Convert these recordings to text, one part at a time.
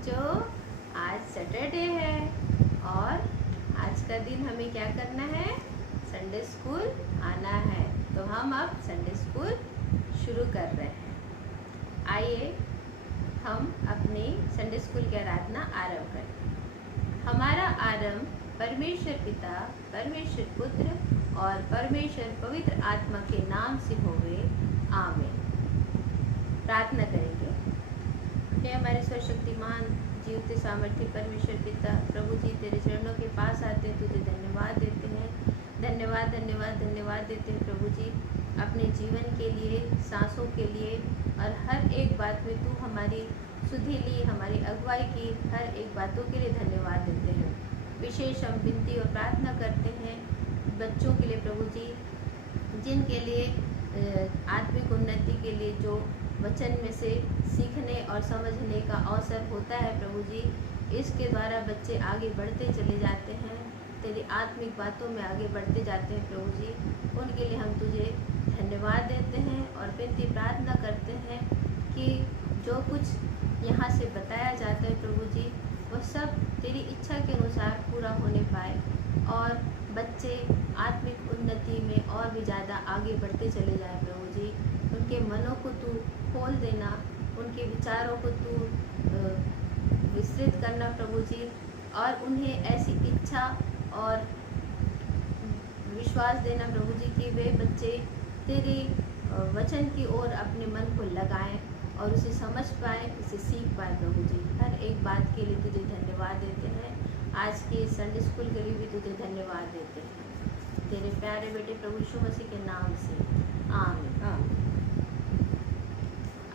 बच्चों, आज सैटरडे है और आज का दिन हमें क्या करना है? संडे स्कूल आना है। तो हम अब संडे स्कूल शुरू कर रहे हैं। आइए हम अपनी संडे स्कूल की आराधना आरंभ करें। हमारा आरंभ परमेश्वर पिता, परमेश्वर पुत्र और परमेश्वर पवित्र आत्मा के नाम से होवे। आमीन। प्रार्थना करेंगे। हे हमारे सर्वशक्तिमान जीवते सामर्थ्य परमेश्वर पिता, प्रभु जी तेरे चरणों के पास आते हैं, तुझे धन्यवाद देते हैं। धन्यवाद धन्यवाद धन्यवाद देते हैं प्रभु जी, अपने जीवन के लिए, सांसों के लिए और हर एक बात में तू हमारी सुधि ली, हमारी अगुवाई की, हर एक बातों के लिए धन्यवाद देते हैं। विशेष हम विनती और प्रार्थना करते हैं बच्चों के लिए प्रभु जी, जिनके लिए आत्मिक उन्नति के लिए जो वचन में से सीखने और समझने का अवसर होता है प्रभु जी, इसके द्वारा बच्चे आगे बढ़ते चले जाते हैं, तेरी आत्मिक बातों में आगे बढ़ते जाते हैं प्रभु जी। उनके लिए हम तुझे धन्यवाद देते हैं और विनती प्रार्थना करते हैं कि जो कुछ यहाँ से बताया जाता है प्रभु जी, वह सब तेरी इच्छा के अनुसार पूरा होने पाए और बच्चे आत्मिक उन्नति में और भी ज़्यादा आगे बढ़ते चले जाए प्रभु जी। उनके मनों को तू खोल देना, उनके विचारों को तू विस्तृत करना प्रभु जी, और उन्हें ऐसी इच्छा और विश्वास देना प्रभु जी कि वे बच्चे तेरे वचन की ओर अपने मन को लगाएं और उसे समझ पाएँ, उसे सीख पाएँ प्रभु जी। हर एक बात के लिए तुझे धन्यवाद देते हैं। आज के संडे स्कूल के लिए भी तुझे धन्यवाद देते हैं, तेरे प्यारे बेटे प्रभु यीशु मसीह के नाम से। आमीन।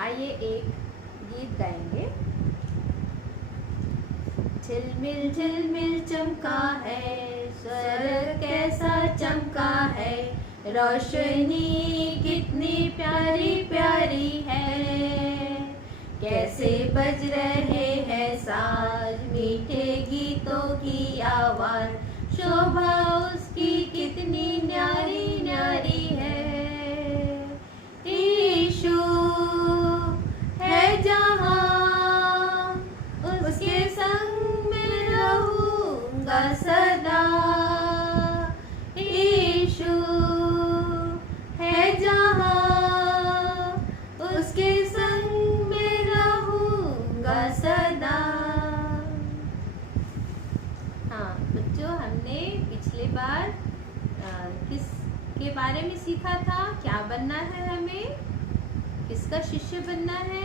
आइए एक गीत गाएंगे। झिलमिल झिलमिल चमका है, स्वर्ग कैसा चमका है, रोशनी कितनी प्यारी प्यारी है, कैसे बज रहे हैं साज, मीठे गीतों की आवाज, शोभा उसकी कितनी न्यारी न्यारी है। यीशु है जहाँ, उसके संग में रहूंगा सदा। यीशु है जहाँ, उसके संग में रहूंगा सदा। हाँ बच्चों, हमने पिछले बार किस के बारे में सीखा था? क्या बनना है हमें? किसका शिष्य बनना है?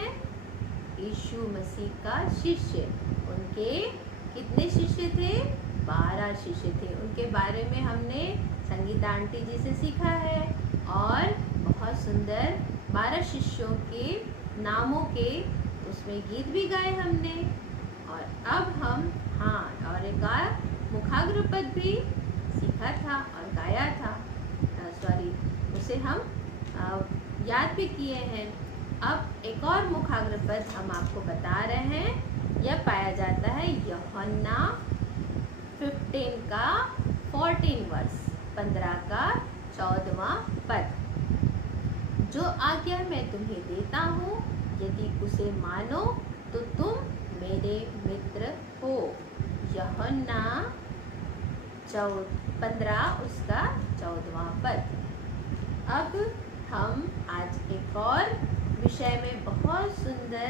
यीशु मसीह का शिष्य। उनके कितने शिष्य थे? 12 शिष्य थे। उनके बारे में हमने संगीता आंटी जी से सीखा है और बहुत सुंदर 12 शिष्यों के नामों के उसमें गीत भी गाए हमने। और अब हम और एक मुखाग्र पद भी सीखा था और गाया था, उसे हम याद भी किए हैं। अब एक और मुखाग्र पद हम आपको बता रहे हैं। यह पाया जाता है यूहन्ना 15 का 14 वर्स, 15 का 14वां पद। जो आज्ञा मैं तुम्हें देता हूँ, यदि उसे मानो तो तुम मेरे मित्र हो। यूहन्ना 15 उसका 14वां पद। अब हम आज एक और विषय में बहुत सुंदर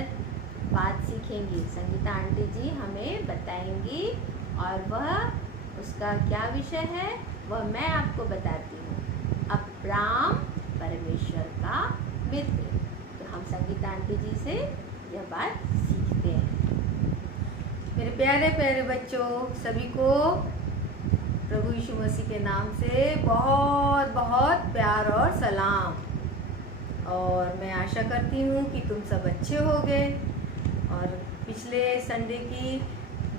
बात सीखेंगे। संगीता आंटी जी हमें बताएंगी और वह उसका क्या विषय है वह मैं आपको बताती हूँ। अब्राम परमेश्वर का मित्र। तो हम संगीता आंटी जी से यह बात सीखते हैं। मेरे प्यारे प्यारे बच्चों, सभी को प्रभु यीशु मसीह के नाम से बहुत बहुत प्यार और सलाम। और मैं आशा करती हूँ कि तुम सब अच्छे होगे। और पिछले संडे की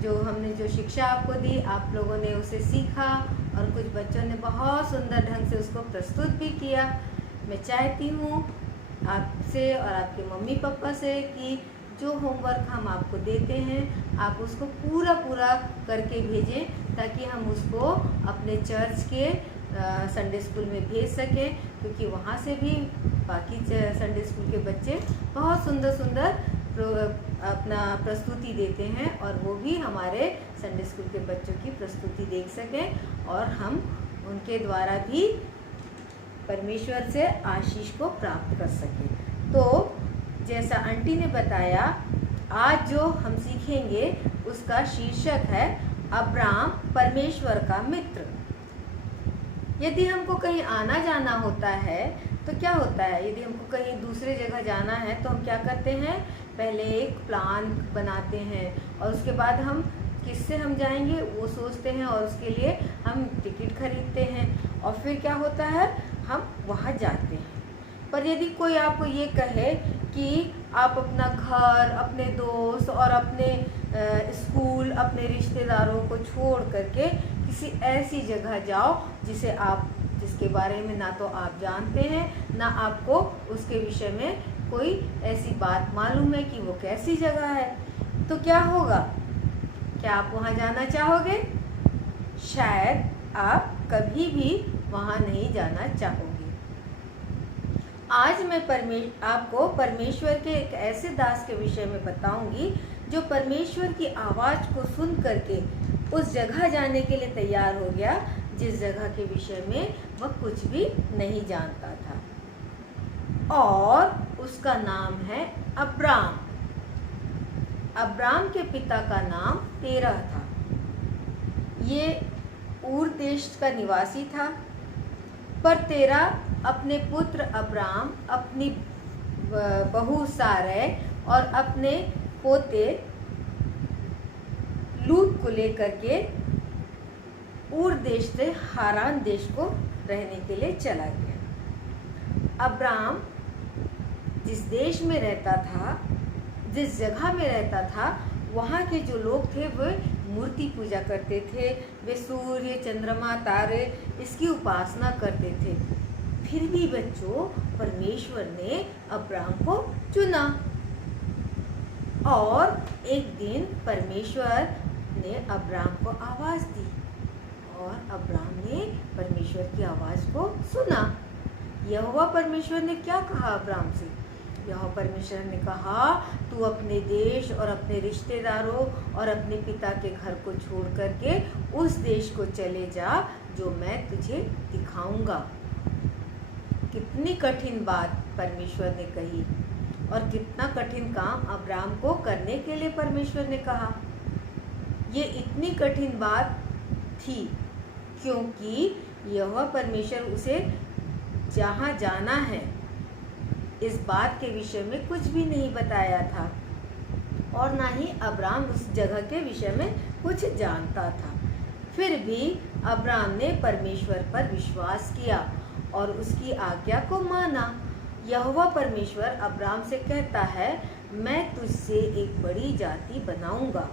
हमने जो शिक्षा आपको दी, आप लोगों ने उसे सीखा और कुछ बच्चों ने बहुत सुंदर ढंग से उसको प्रस्तुत भी किया। मैं चाहती हूँ आपसे और आपके मम्मी पापा से कि जो होमवर्क हम आपको देते हैं आप उसको पूरा करके भेजें, ताकि हम उसको अपने चर्च के संडे स्कूल में भेज सकें, क्योंकि वहाँ से भी बाकी संडे स्कूल के बच्चे बहुत सुंदर अपना प्रस्तुति देते हैं और वो भी हमारे संडे स्कूल के बच्चों की प्रस्तुति देख सकें और हम उनके द्वारा भी परमेश्वर से आशीष को प्राप्त कर सकें। तो जैसा आंटी ने बताया, आज जो हम सीखेंगे उसका शीर्षक है अब्राम परमेश्वर का मित्र। यदि हमको कहीं आना जाना होता है तो क्या होता है, यदि हमको कहीं दूसरे जगह जाना है तो हम क्या करते हैं, पहले एक प्लान बनाते हैं और उसके बाद हम किससे हम जाएंगे वो सोचते हैं और उसके लिए हम टिकट खरीदते हैं और फिर क्या होता है, हम वहाँ जाते हैं। पर यदि कोई आपको ये कहे कि आप अपना घर, अपने दोस्त और अपने स्कूल, अपने रिश्तेदारों को छोड़ करके किसी ऐसी जगह जाओ जिसके बारे में ना तो आप जानते हैं ना आपको उसके विषय में कोई ऐसी बात मालूम है कि वो कैसी जगह है, तो क्या होगा, क्या आप वहाँ जाना चाहोगे? शायद आप कभी भी वहाँ नहीं जाना चाहोगे। आज मैं आपको परमेश्वर के एक ऐसे दास के विषय में बताऊंगी जो परमेश्वर की आवाज़ को सुन करके उस जगह जाने के लिए तैयार हो गया जिस जगह के विषय में वह कुछ भी नहीं जानता था, और उसका नाम है अब्राम। अब्राम के पिता का नाम तेरह था। ये ऊर देश का निवासी था, पर तेरह अपने पुत्र अब्राम, अपनी बहू सारै और अपने पोते लूत को लेकर के ऊर देश से हारान देश को रहने के लिए चला गया। अब्राम जिस देश में रहता था, जिस जगह में रहता था, वहाँ के जो लोग थे वे मूर्ति पूजा करते थे, वे सूर्य, चंद्रमा, तारे इसकी उपासना करते थे। फिर भी बच्चों, परमेश्वर ने अब्राम को चुना और एक दिन परमेश्वर ने अब्राम को आवाज़ दी और अब्राम ने परमेश्वर की आवाज़ को सुना। यहोवा परमेश्वर ने क्या कहा अब्राम से? यहोवा परमेश्वर ने कहा, तू अपने देश और अपने रिश्तेदारों और अपने पिता के घर को छोड़ करके उस देश को चले जा जो मैं तुझे दिखाऊंगा। कितनी कठिन बात परमेश्वर ने कही और कितना कठिन काम अब्राम को करने के लिए परमेश्वर ने कहा। ये इतनी कठिन बात थी क्योंकि यहोवा परमेश्वर उसे जहाँ जाना है इस बात के विषय में कुछ भी नहीं बताया था और ना ही अब्राम उस जगह के विषय में कुछ जानता था। फिर भी अब्राम ने परमेश्वर पर विश्वास किया और उसकी आज्ञा को माना। यहोवा परमेश्वर अब्राम से कहता है, मैं तुझसे एक बड़ी जाति बनाऊंगा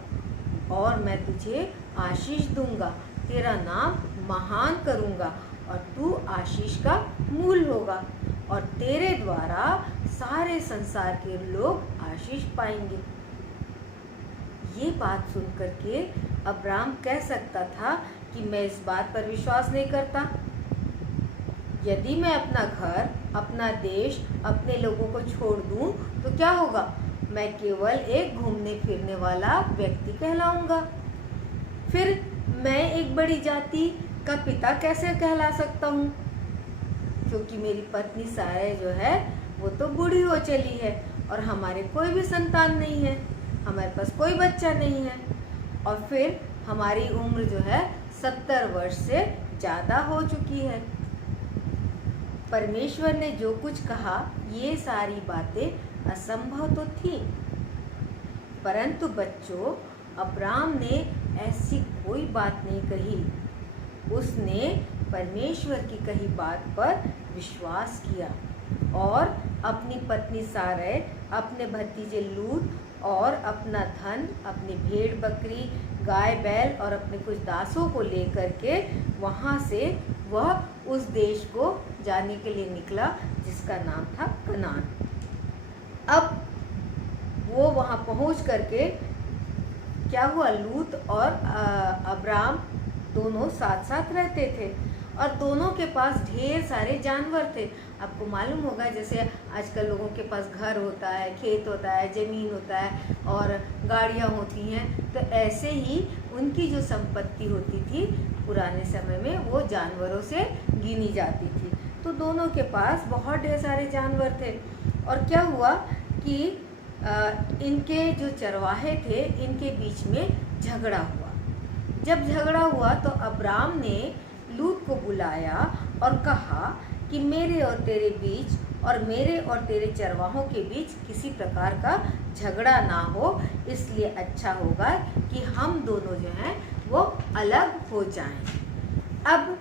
और मैं तुझे आशीष दूंगा, तेरा नाम महान करूंगा और तू आशीष का मूल होगा और तेरे द्वारा सारे संसार के लोग आशीष पाएंगे। ये बात सुन करके अब्राम कह सकता था कि मैं इस बात पर विश्वास नहीं करता। यदि मैं अपना घर, अपना देश, अपने लोगों को छोड़ दूं तो क्या होगा? मैं केवल एक घूमने फिरने वाला व्यक्ति कहलाऊंगा। फिर मैं एक बड़ी जाति का पिता कैसे कहला सकता हूँ? क्योंकि मेरी पत्नी सारै जो है वो तो बूढ़ी हो चली है और हमारे कोई भी संतान नहीं है, हमारे पास कोई बच्चा नहीं है और फिर हमारी उम्र जो है 70 वर्ष से ज़्यादा हो चुकी है। परमेश्वर ने जो कुछ कहा ये सारी बातें असंभव तो थी, परंतु बच्चों, अब्राम ने ऐसी कोई बात नहीं कही। उसने परमेश्वर की कही बात पर विश्वास किया और अपनी पत्नी सारै, अपने भतीजे लूत और अपना धन, अपनी भेड़ बकरी, गाय बैल और अपने कुछ दासों को लेकर के वहाँ से वह उस देश को जाने के लिए निकला जिसका नाम था कनान। अब वो वहाँ पहुँच करके क्या हुआ, लूत और अब्राम दोनों साथ साथ रहते थे और दोनों के पास ढेर सारे जानवर थे आपको मालूम होगा जैसे आजकल लोगों के पास घर होता है, खेत होता है, ज़मीन होता है और गाड़ियाँ होती हैं, तो ऐसे ही उनकी जो संपत्ति होती थी पुराने समय में वो जानवरों से गिनी जाती थी। तो दोनों के पास बहुत ढेर सारे जानवर थे। और क्या हुआ कि इनके जो चरवाहे थे इनके बीच में झगड़ा हुआ। जब झगड़ा हुआ तो अब्राम ने लूत को बुलाया और कहा कि मेरे और तेरे बीच और मेरे और तेरे चरवाहों के बीच किसी प्रकार का झगड़ा ना हो, इसलिए अच्छा होगा कि हम दोनों जो हैं वो अलग हो जाएं। अब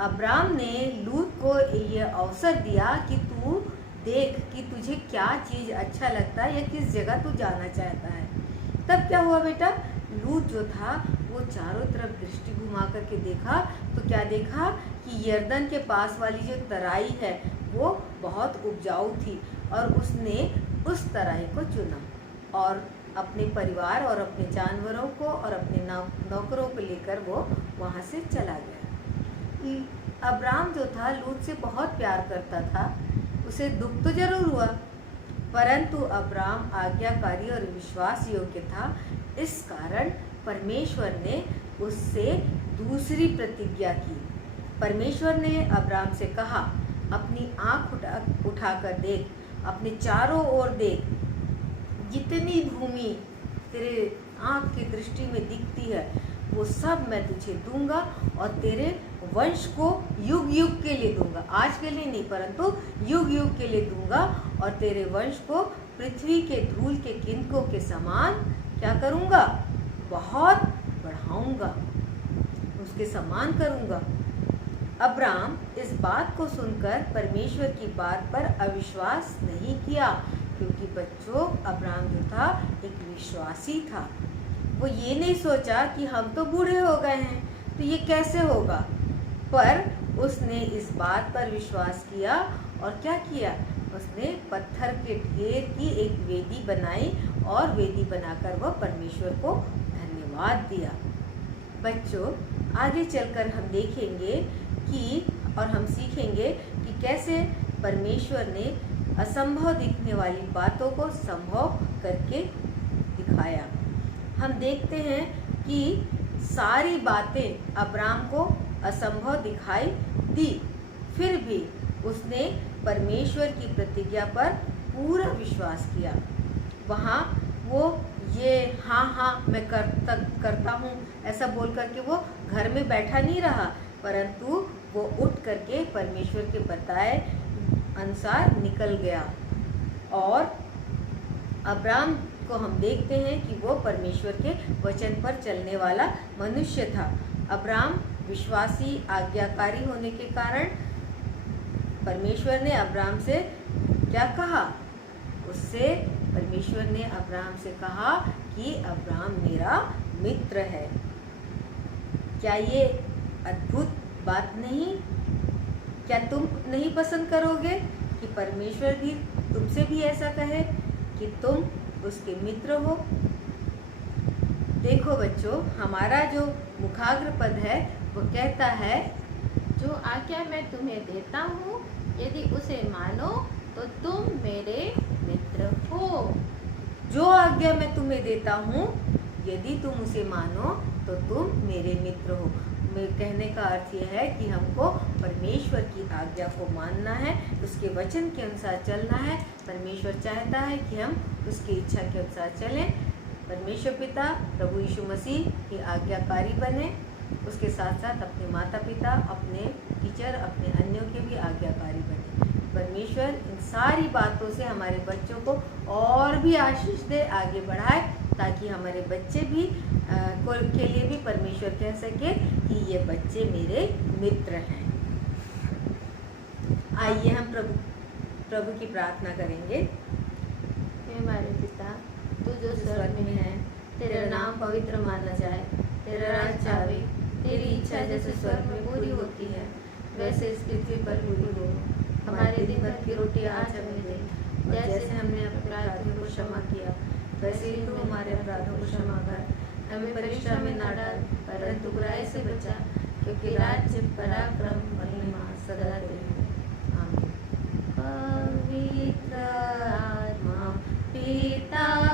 अब्राम ने लूत को ये अवसर दिया कि तू देख कि तुझे क्या चीज़ अच्छा लगता है या किस जगह तू जाना चाहता है। तब क्या हुआ बेटा, लूत जो था वो चारों तरफ दृष्टि घुमा करके देखा तो क्या देखा कि यरदन के पास वाली जो तराई है वो बहुत उपजाऊ थी और उसने उस तराई को चुना और अपने परिवार और अपने जानवरों को और अपने नौकरों को लेकर वो वहाँ से चला गया। अब्राम जो था लूत से बहुत प्यार करता था, उसे दुख तो जरूर हुआ, परंतु अब्राम आज्ञाकारी और विश्वास योग्य था। इस कारण परमेश्वर ने उससे दूसरी प्रतिज्ञा की। परमेश्वर ने अब्राम से कहा, अपनी आँख उठाकर देख, अपने चारों ओर देख, जितनी भूमि तेरे आँख की दृष्टि में दिखती है वो सब मैं तुझे दूंगा और तेरे वंश को युग युग के लिए दूंगा। आज के लिए नहीं परंतु युग युग के लिए दूंगा और तेरे वंश को पृथ्वी के धूल के किनकों के समान क्या करूंगा, बहुत बढ़ाऊंगा, उसके समान करूंगा। अब्राम इस बात को सुनकर परमेश्वर की बात पर अविश्वास नहीं किया, क्योंकि बच्चों अब्राम जो था एक विश्वासी था। वो ये नहीं सोचा कि हम तो बूढ़े हो गए हैं तो ये कैसे होगा, पर उसने इस बात पर विश्वास किया और क्या किया, उसने पत्थर के ढेर की एक वेदी बनाई और वेदी बनाकर वह परमेश्वर को धन्यवाद दिया। बच्चों आगे चलकर हम देखेंगे कि और हम सीखेंगे कि कैसे परमेश्वर ने असंभव दिखने वाली बातों को संभव करके दिखाया। हम देखते हैं कि सारी बातें अब्राम को असंभव दिखाई दी, फिर भी उसने परमेश्वर की प्रतिज्ञा पर पूरा विश्वास किया। वहाँ वो ये हाँ मैं करता हूँ ऐसा बोल करके वो घर में बैठा नहीं रहा, परंतु वो उठ करके परमेश्वर के बताए अनुसार निकल गया। और अब्राम को हम देखते हैं कि वो परमेश्वर के वचन पर चलने वाला मनुष्य था। अब्राम विश्वासी आज्ञाकारी होने के कारण परमेश्वर ने अब्राम से क्या कहा, उससे परमेश्वर ने अब्राम से कहा कि अब्राम मेरा मित्र है। क्या ये अद्भुत बात नहीं? क्या तुम नहीं पसंद करोगे कि परमेश्वर भी तुमसे भी ऐसा कहे कि तुम उसके मित्र हो? देखो बच्चों, हमारा जो मुखाग्र पद है वो कहता है, जो आज्ञा मैं तुम्हें देता हूँ यदि उसे मानो तो तुम मेरे मित्र हो। जो आज्ञा मैं तुम्हें देता हूँ यदि तुम उसे मानो तो तुम मेरे मित्र हो। मेरे कहने का अर्थ यह है कि हमको परमेश्वर की आज्ञा को मानना है, उसके वचन के अनुसार चलना है। परमेश्वर चाहता है कि हम उसकी इच्छा के अनुसार चलें। परमेश्वर पिता प्रभु यीशु मसीह की आज्ञाकारी बने, उसके साथ साथ अपने माता पिता, अपने टीचर, अपने अन्यों के भी आज्ञाकारी बने। परमेश्वर इन सारी बातों से हमारे बच्चों को और भी आशीष दे, आगे बढ़ाए, ताकि हमारे बच्चे भी के लिए भी परमेश्वर कह सके कि ये बच्चे मेरे मित्र हैं। आइए हम प्रभु की प्रार्थना करेंगे। हे हमारे पिता, तू जो स्वर्ग में है, तेरा नाम पवित्र माना जाए, तेरा राज आवे, तेरी इच्छा जैसे स्वर्ग में पूरी होती है वैसे इस पृथ्वी पर पूरी हो। हमारे दिन भर की रोटी आज हमें दे, जैसे हमने अपने अपराधियों को क्षमा किया वैसे ही तू हमारे अपराधों को क्षमा कर। हमें परीक्षा में ना डाल, परंतु बुराई से बचा, क्योंकि राज्य पराक्रम महिमा सदा तेरी है। आमीन। पवित्र आत्मा पिता